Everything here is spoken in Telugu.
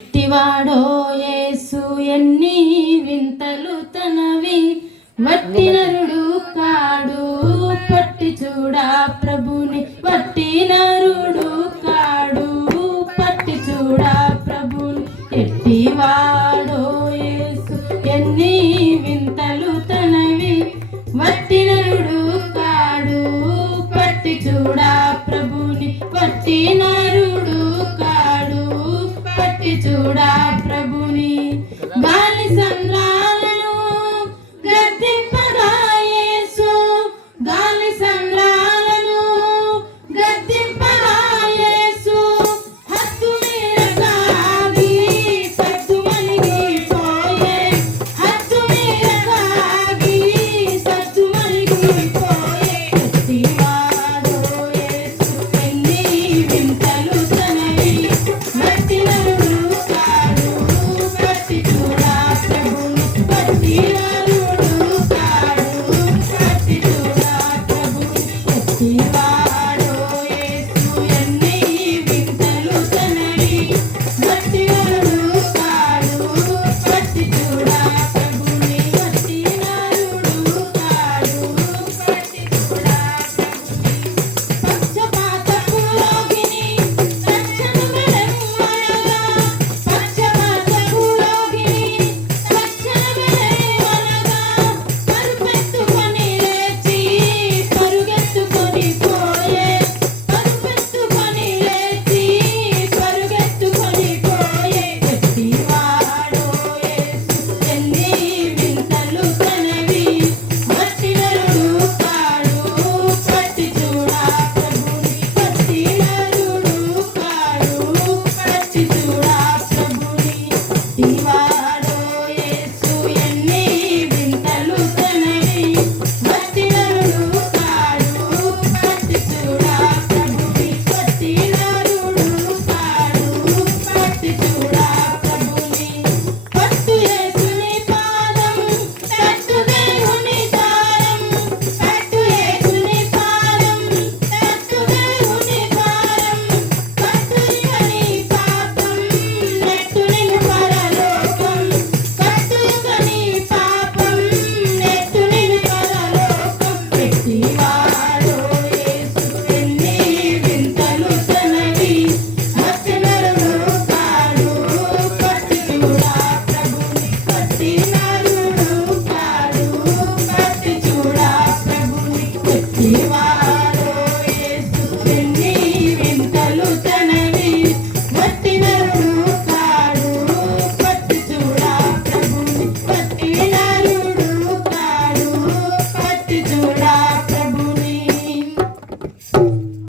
వట్టివాడో యేసు ఎన్ని వింతలు తనవి, వట్టి నరుడు కాడు పట్టి చూడా ప్రభుని, వట్టి నరుడు కాడు పట్టి చూడా ప్రభుని. ఎట్టివాడో యేసు ఎన్ని వింతలు తనవి, వట్టి నరుడు కాడు పట్టి చూడా ప్రభుని, వట్టి నరుడు కాడు పట్టి చూడా ప్రభుని. గాలి సంద్రా